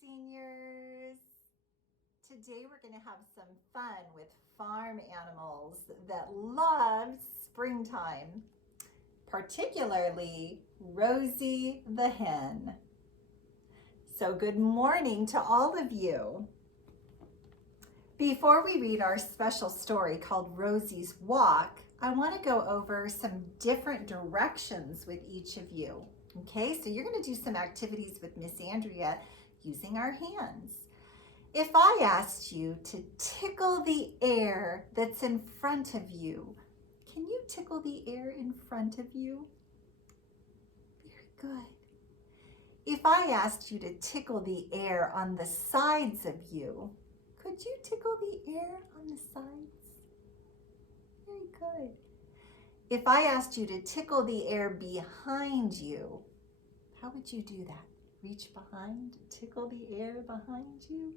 seniors. Today we're going to have some fun with farm animals that love springtime, particularly Rosie the hen. So good morning to all of you. Before we read our special story called Rosie's Walk, I want to go over some different directions with each of you. Okay, so you're going to do some activities with Miss Andrea using our hands. If I asked you to tickle the air that's in front of you, can you tickle the air in front of you? Very good. If I asked you to tickle the air on the sides of you, could you tickle the air on the sides? Very good. If I asked you to tickle the air behind you, how would you do that? Reach behind, tickle the air behind you.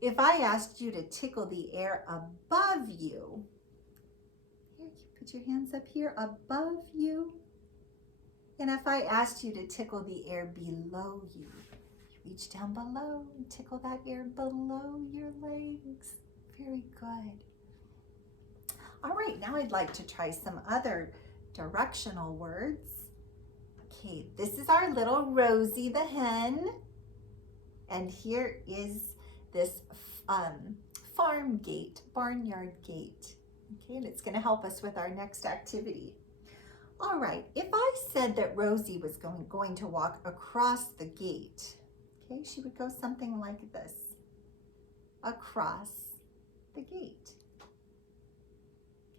If I asked you to tickle the air above you, here, put your hands up here, above you. And if I asked you to tickle the air below you, reach down below and tickle that air below your legs. Very good. All right, now I'd like to try some other directional words. Okay, this is our little Rosie the hen. And here is this farm gate, barnyard gate. Okay, and it's going to help us with our next activity. All right, if I said that Rosie was going to walk across the gate, okay, she would go something like this, across the gate.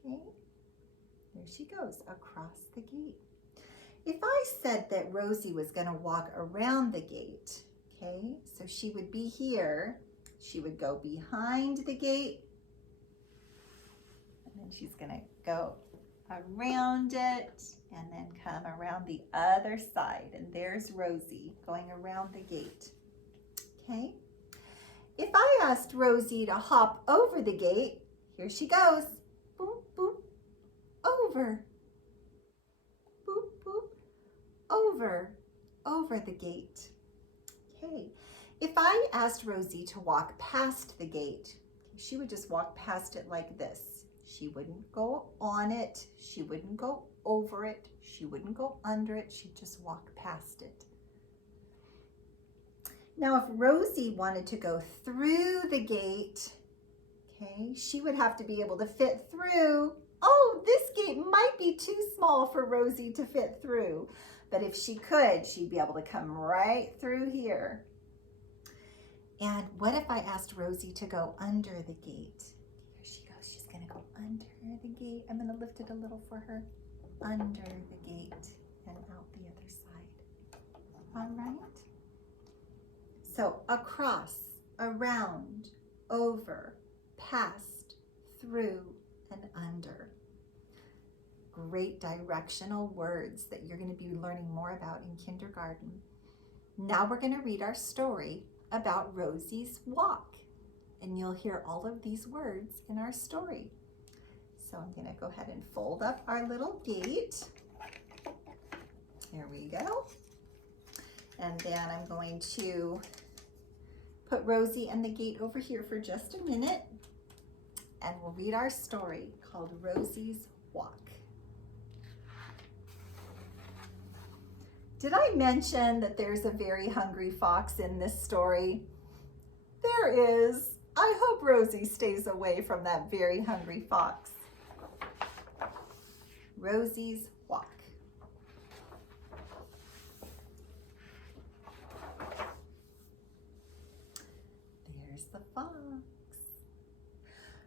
Okay, there she goes, across the gate. If I said that Rosie was going to walk around the gate, okay, so she would be here, she would go behind the gate, and then she's going to go around it, and then come around the other side, and there's Rosie going around the gate, okay? If I asked Rosie to hop over the gate, here she goes, boop, boop, over, boop, boop, over the gate. Okay, if I asked Rosie to walk past the gate, she would just walk past it like this. She wouldn't go on it, she wouldn't go over it, she wouldn't go under it, she'd just walk past it. Now, if Rosie wanted to go through the gate, okay, she would have to be able to fit through. Oh, this gate might be too small for Rosie to fit through. But if she could, she'd be able to come right through here. And what if I asked Rosie to go under the gate? Here she goes. She's going to go under the gate. I'm going to lift it a little for her. Under the gate and out the other side. All right. So across, around, over, past, through, and under. Great directional words that you're going to be learning more about in kindergarten. Now we're going to read our story about Rosie's Walk, and you'll hear all of these words in our story. So I'm going to go ahead and fold up our little gate. There we go. And then I'm going to put Rosie and the gate over here for just a minute, and we'll read our story called Rosie's Walk. Did I mention that there's a very hungry fox in this story? There is. I hope Rosie stays away from that very hungry fox. Rosie's Walk. There's the fox.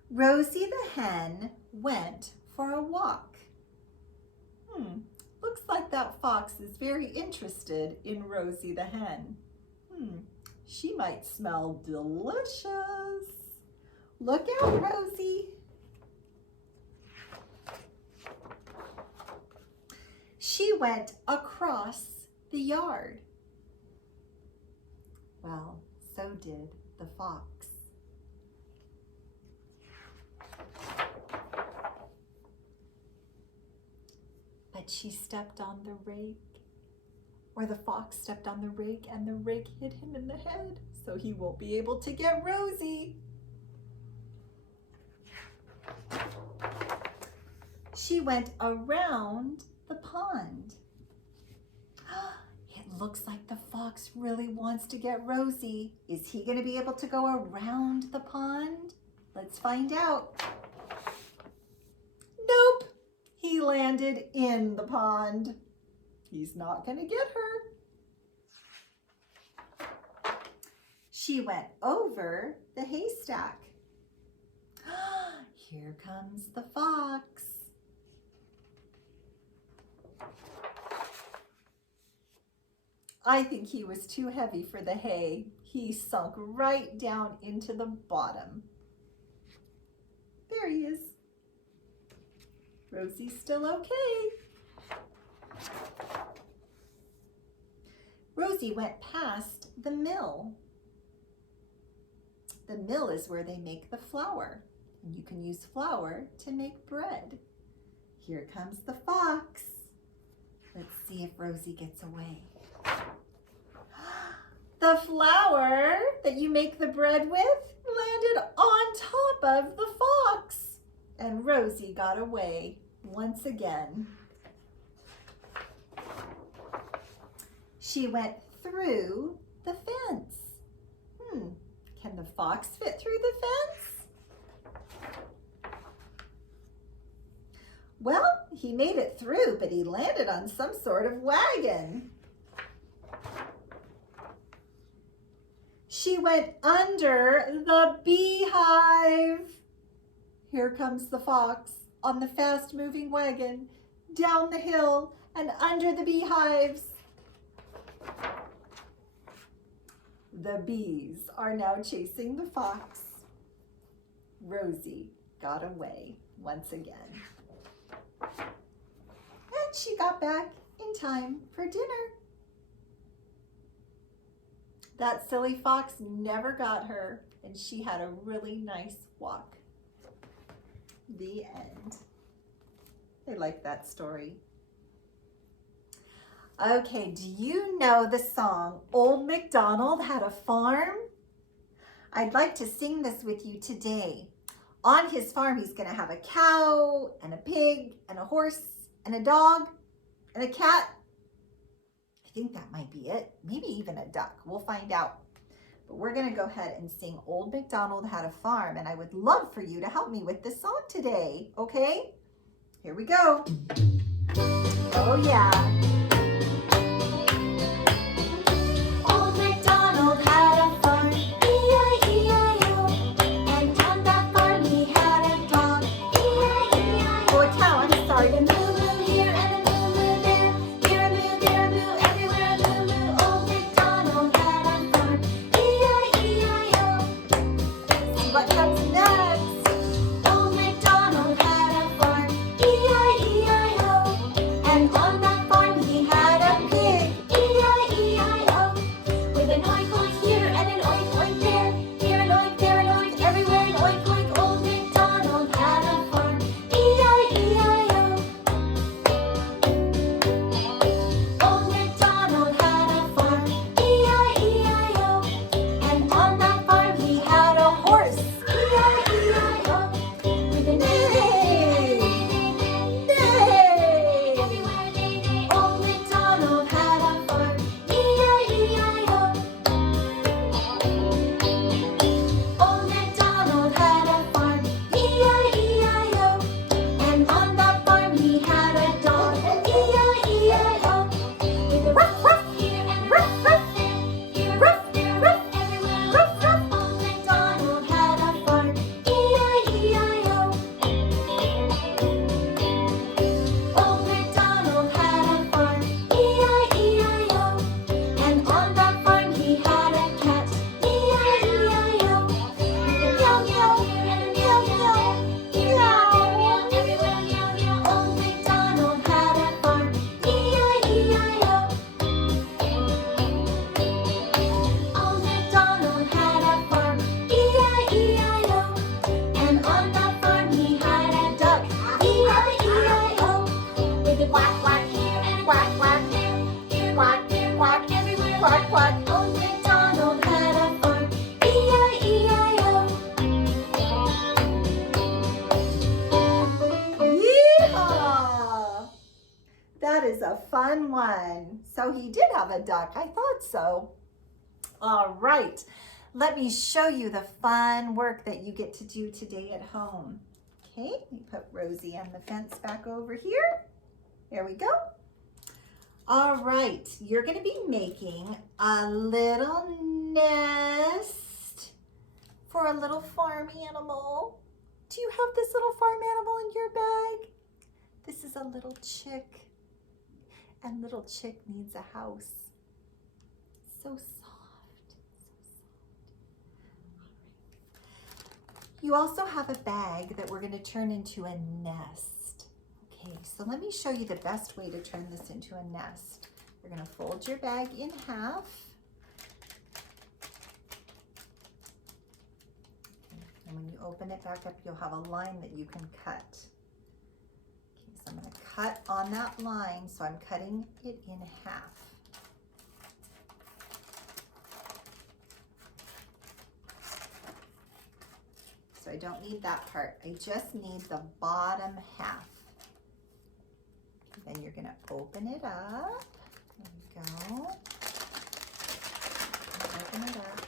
Rosie the hen went for a walk. Looks like that fox is very interested in Rosie the hen. She might smell delicious. Look out, Rosie. She went across the yard. Well, so did the fox. But she stepped on the rake. or the fox stepped on the rake and the rake hit him in the head, so he won't be able to get Rosie. She went around the pond. It looks like the fox really wants to get Rosie. Is he going to be able to go around the pond? Let's find out. Nope. He landed in the pond. He's not going to get her. She went over the haystack. Here comes the fox. I think he was too heavy for the hay. He sunk right down into the bottom. There he is. Rosie's still okay. Rosie went past the mill. The mill is where they make the flour. And you can use flour to make bread. Here comes the fox. Let's see if Rosie gets away. The flour that you make the bread with landed on top of the fox. And Rosie got away once again. She went through the fence. Can the fox fit through the fence? Well, he made it through, but he landed on some sort of wagon. She went under the beehive. Here comes the fox on the fast-moving wagon, down the hill and under the beehives. The bees are now chasing the fox. Rosie got away once again. And she got back in time for dinner. That silly fox never got her, and she had a really nice walk. The end. I like that story. Okay, do you know the song, Old MacDonald Had a Farm? I'd like to sing this with you today. On his farm, he's going to have a cow and a pig and a horse and a dog and a cat. I think that might be it. Maybe even a duck. We'll find out. But we're going to go ahead and sing Old MacDonald Had a Farm. And I would love for you to help me with this song today. Okay? Here we go. Oh, yeah. Old MacDonald had a farm, E-I-E-I-O. And on that farm he had a dog, E-I-E-I-O. Oh, a cow, I'm sorry. A moo-moo here and a moo-moo there. Here a moo, there a moo, everywhere a moo-moo. Old MacDonald had a farm, E-I-E-I-O. See what comes next. Old MacDonald had a farm, E-I-E-I-O. And on that farm he quack, everywhere. Quack, quack. Old MacDonald had a farm. E-I-E-I-O. Yeehaw! That is a fun one. So he did have a duck. I thought so. All right. Let me show you the fun work that you get to do today at home. Okay, we put Rosie on the fence back over here. There we go. All right, you're going to be making a little nest for a little farm animal. Do you have this little farm animal in your bag? This is a little chick, and little chick needs a house. So soft. You also have a bag that we're going to turn into a nest. Okay, so let me show you the best way to turn this into a nest. You're going to fold your bag in half. Okay, and when you open it back up, you'll have a line that you can cut. Okay, so I'm going to cut on that line, so I'm cutting it in half. So I don't need that part. I just need the bottom half. Then you're going to open it up. There we go. Open it up.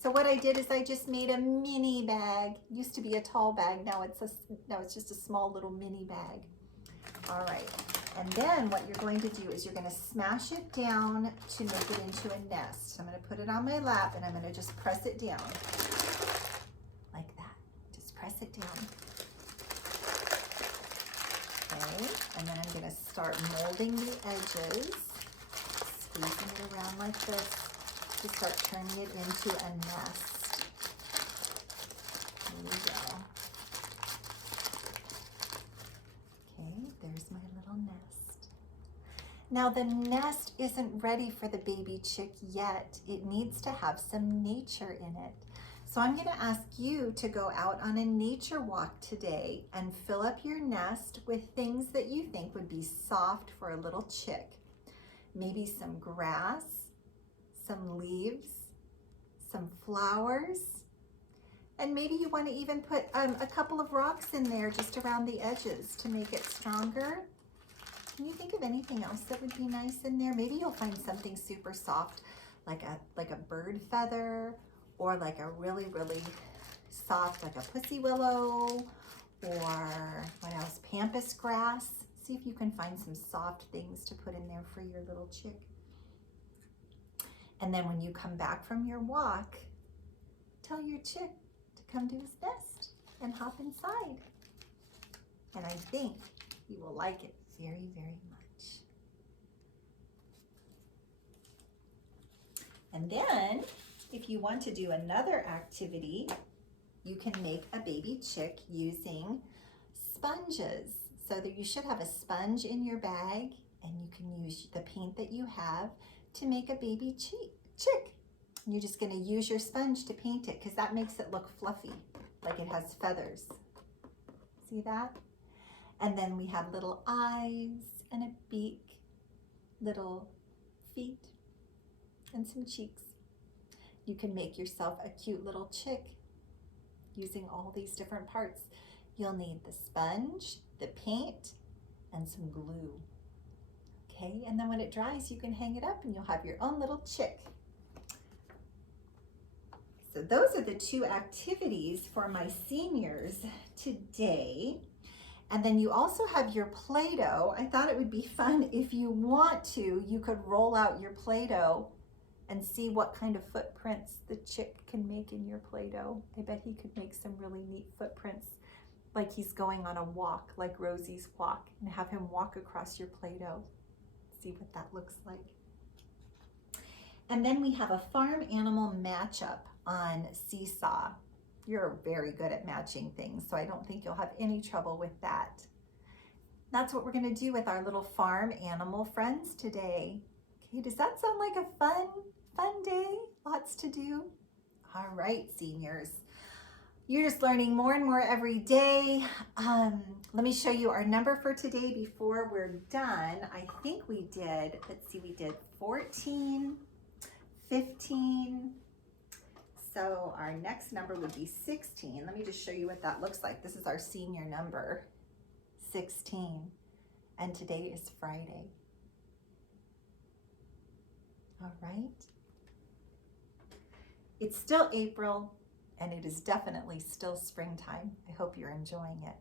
So what I did is I just made a mini bag. It used to be a tall bag. Now it's just a small little mini bag. All right. And then what you're going to do is you're going to smash it down to make it into a nest. So I'm going to put it on my lap and I'm going to just press it down. Press it down. Okay, and then I'm going to start molding the edges, squeezing it around like this to start turning it into a nest. There we go. Okay, there's my little nest. Now the nest isn't ready for the baby chick yet. It needs to have some nature in it. So I'm going to ask you to go out on a nature walk today and fill up your nest with things that you think would be soft for a little chick. Maybe some grass, some leaves, some flowers, and maybe you want to even put a couple of rocks in there just around the edges to make it stronger. Can you think of anything else that would be nice in there? Maybe you'll find something super soft like a bird feather, or like a really, really soft, like a pussy willow, or what else, pampas grass. See if you can find some soft things to put in there for your little chick. And then when you come back from your walk, tell your chick to come to his nest and hop inside. And I think you will like it very, very much. And then, if you want to do another activity, you can make a baby chick using sponges. So that you should have a sponge in your bag, and you can use the paint that you have to make a baby chick. You're just going to use your sponge to paint it because that makes it look fluffy, like it has feathers. See that? And then we have little eyes and a beak, little feet, and some cheeks. You can make yourself a cute little chick using all these different parts. You'll need the sponge, the paint, and some glue. Okay, and then when it dries, you can hang it up and you'll have your own little chick. So those are the two activities for my seniors today. And then you also have your Play-Doh. I thought it would be fun if you want to, you could roll out your Play-Doh and see what kind of footprints the chick can make in your Play-Doh. I bet he could make some really neat footprints, like he's going on a walk, like Rosies Walk, and have him walk across your Play-Doh. See what that looks like. And then we have a farm animal matchup on Seesaw. You're very good at matching things, so I don't think you'll have any trouble with that. That's what we're gonna do with our little farm animal friends today. Okay, does that sound like a fun day? Lots to do? All right, seniors. You're just learning more and more every day. Let me show you our number for today before we're done. I think we did, let's see, we did 14, 15. So our next number would be 16. Let me just show you what that looks like. This is our senior number, 16. And today is Friday. All right. It's still April, and it is definitely still springtime. I hope you're enjoying it.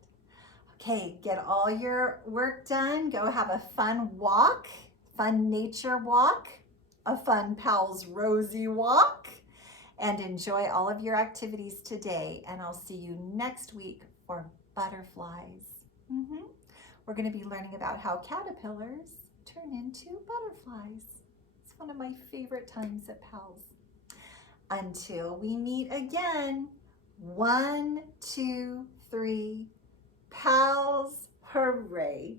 Okay, get all your work done. Go have a fun walk, fun nature walk, a fun Pals Rosie Walk, and enjoy all of your activities today. And I'll see you next week for butterflies. We're going to be learning about how caterpillars turn into butterflies. It's one of my favorite times at Pals. Until we meet again, 1, 2, 3, Pals, hooray.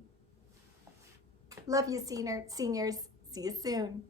Love you, seniors. See you soon.